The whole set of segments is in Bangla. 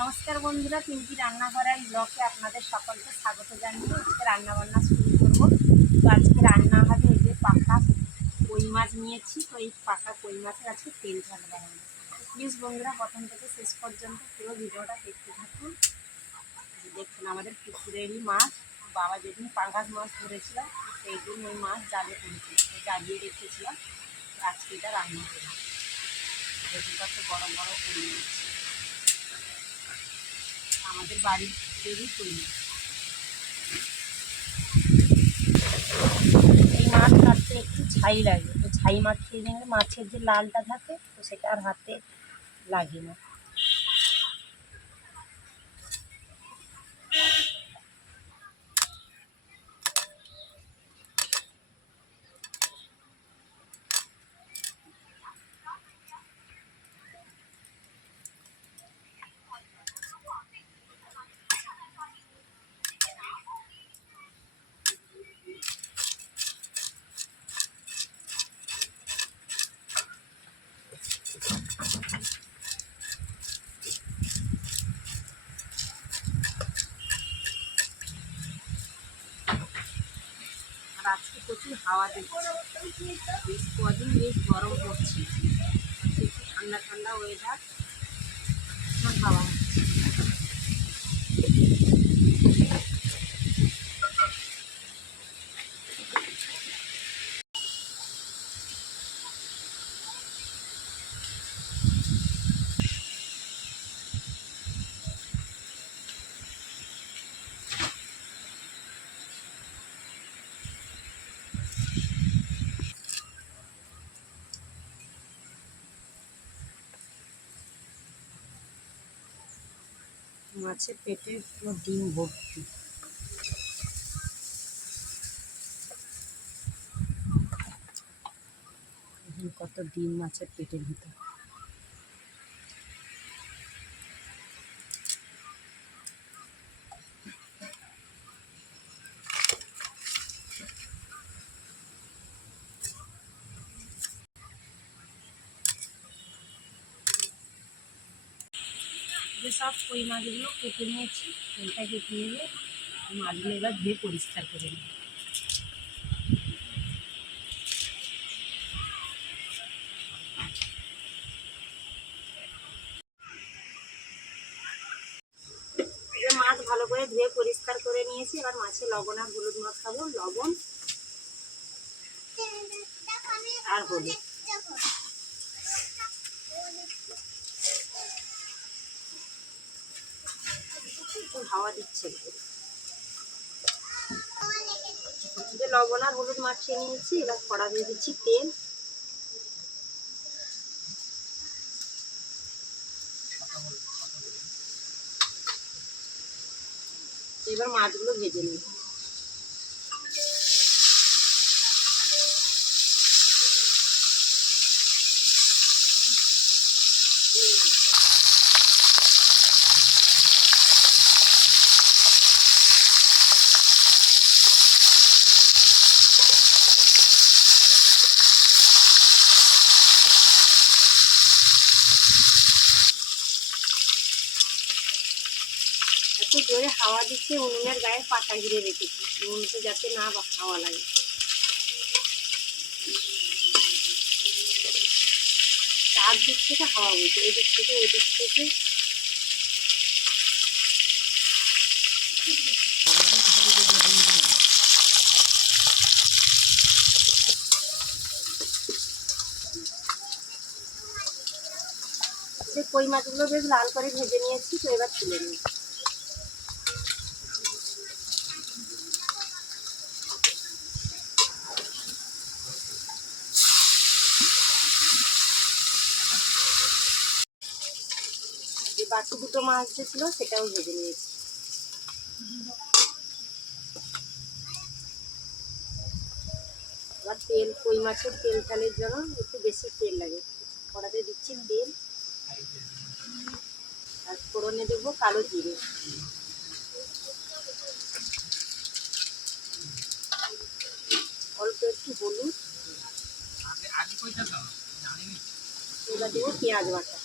নমস্কার বন্ধুরা পিঙ্কি রান্নাঘরের ব্লকে আপনাদের সকলকে স্বাগত জানিয়ে আজকে রান্নাবান্না শুরু করব। তো আজকে রান্না হবে এই যে পাকা কই মাছ নিয়েছি, তো এই পাকা কই মাছের আজকে তেল ঝাল বানাবো। প্লিজ বন্ধুরা, প্রথম থেকে শেষ পর্যন্ত পুরো ভিডিওটা দেখতে থাকুন। দেখুন, আমাদের পুকুরেরই মাছ। বাবা যেদিন পাঙ্গাস মাছ ধরেছিল, সেই দিন ওই মাছ জালে পড়েছিল তো জ্বালিয়ে রেখেছিলাম আজকে এটা রান্না করব। দেখুন কত বড় বড় কই মাছ। আমাদের বাড়ির তৈরি তৈরি। এই মাছ কাটতে একটু ছাই লাগে। তো ছাই মাছ খেয়ে গেলে মাছের যে লালটা থাকে, তো সেটা আর হাতে লাগে না। প্রচুর হাওয়া দিচ্ছে। বেশ কদিন বেশ গরম পড়ছে। ঠান্ডা ঠান্ডা ওয়েদার হাওয়া মাছের পেটে পুরো ডিম ভর্তি। কত ডিম মাছের পেটের ভিতর। যে সব কই মাছগুলো কেটে নিয়েছি, তেলটা কেটে নিয়ে মাছগুলো এবার ধুয়ে পরিষ্কার করে নিই মাছ ভালো করে ধুয়ে পরিষ্কার করে নিয়েছি, এবার মাছে লবণ আর হলুদ মাখাবো লবণ আর হলুদ। একটু হাওয়া দিচ্ছে। লবণ আর হলুদ মাখিয়ে নিয়েছি, এবার কড়া দিয়ে দিচ্ছি তেল এবার মাছগুলো ভেজে নিই জোরে হাওয়া দিচ্ছে, উনুনের গায়ে পাতা ঘিরে রেখেছি। উনুনতে যাতে না হাওয়া লাগে। চার দিক থেকে হাওয়া বইছে, এই দিক থেকে ওদিক থেকে। কই মাছগুলো বেশ লাল করে ভেজে নিয়েছি, তো এবার তুলে নিই। বাকি দুটো মাছ যে ছিল সেটাও ভেজে নিয়েছি। এবার তেল, কই মাছের তেল ঝালের জন্য একটু বেশি তেল লাগে। কড়াতে দিচ্ছি তেল। আর ফোড়নে দেবো কালো জিরে। অল্প একটু হলুদ। এবার দেবো পেঁয়াজ বাটা।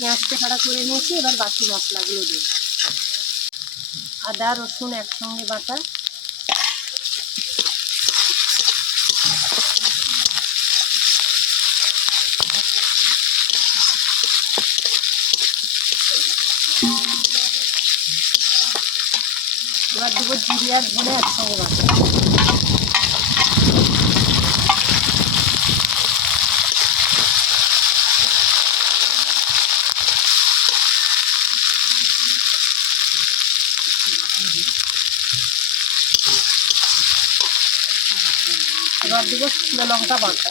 পেঁয়াজটা ছাড়া করে নিয়েছি, এবার বাকি মশলাগুলো দিই। আদা, রসুন একসঙ্গে বাটা। এবার দেবো জিরে আর ধনে একসঙ্গে বাটা এবার দেবো লঙ্কা বাটা।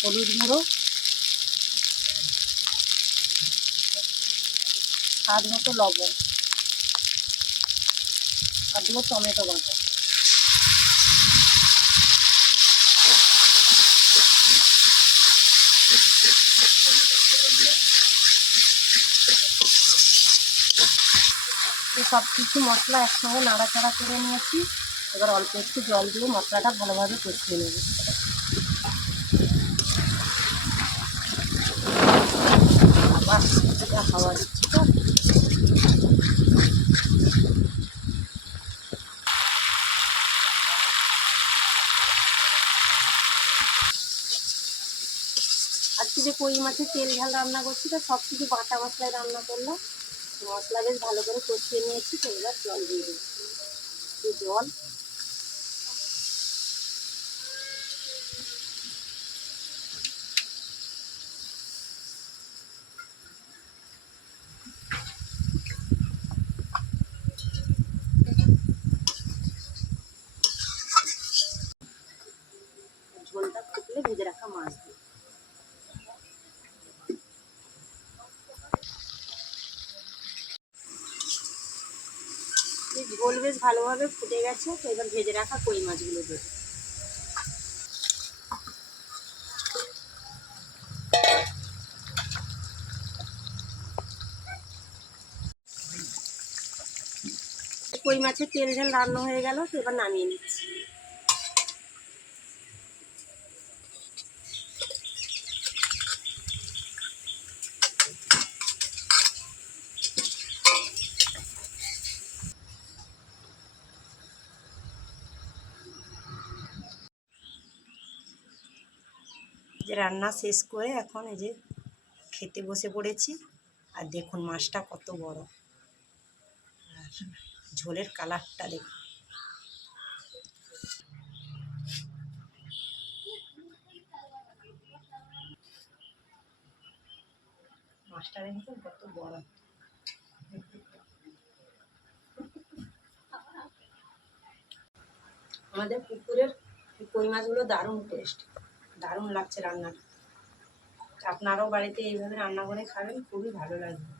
হলুদ গুঁড়ো। স্বাদ মতো লবণ। আর দেবো টমেটো বাটা। সব কিছু মশলা একসঙ্গে নাড়াচাড়া করে নিয়েছি। এবার অল্প একটু জল দিয়ে মশলাটা ভালোভাবে কষিয়ে নেব। আবার হাওয়া দিচ্ছি আজকে যে কই মাছের তেল ঝাল রান্না করছি, তো সব কিছু বাটা মশলায় রান্না করলাম। মশলা বেশ ভালো করে কষিয়ে নিয়েছি তো এবার জল দিয়ে দিই জল ঝোল বেশ ভালোভাবে ফুটে গেছে, তো এবার ভেজে রাখা কই মাছগুলো দেবো কই মাছের তেল ঝাল রান্না হয়ে গেল, তো এবার নামিয়ে নিচ্ছি। যে রান্না শেষ করে এখন এই যে খেতে বসে পড়েছি। আর দেখুন মাছটা কত বড়। আর ঝোলের কালারটা দেখুন। কত বড়। আমাদের পুকুরের কই মাছগুলো দারুণ টেস্ট দারুণ লাগছে রান্নাটা। আপনারাও বাড়িতে এইভাবে রান্না করে খাবেন, খুবই ভালো লাগবে।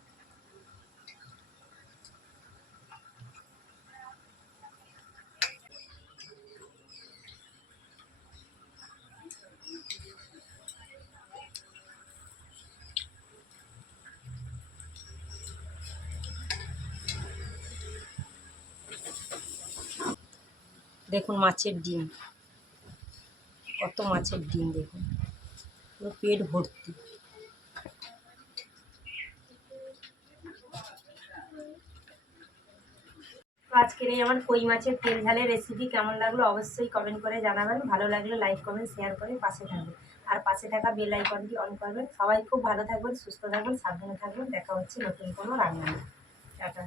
দেখুন মাছের ডিম। কত মাছের ডিম দেখুন। পুরো পেট ভর্তি। আজকের এই আমার কই মাছের তেল ঝালের রেসিপি কেমন লাগল অবশ্যই কমেন্ট করে জানাবেন। ভালো লাগলে লাইক কমেন্ট শেয়ার করে পাশে থাকবেন। আর পাশে থাকা বেল আইকনটি অন করবেন। সবাই খুব ভালো থাকবেন, সুস্থ থাকবেন, সাবধানে থাকবেন। দেখা হচ্ছে নতুন কোনো রান্না টাটা।